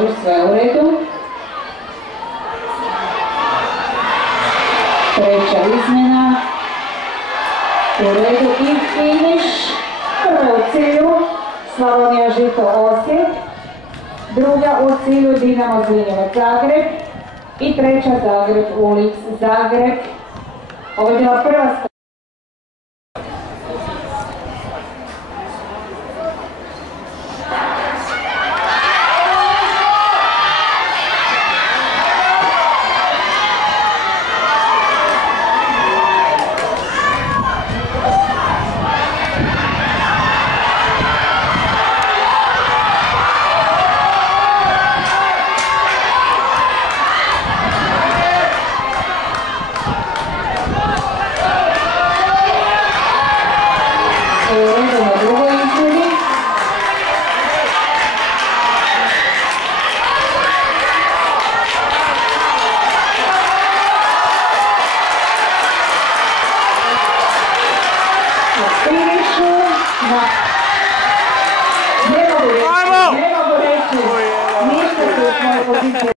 Može, sve u redu. Treća izmjena. U redu i finiš. Prva u cilju Slavonija Žito Osijek. Druga u cilju Dinamo Zrinjevac Zagreb. I treća Zagreb Ulix Zagreb. Ovo je bila prva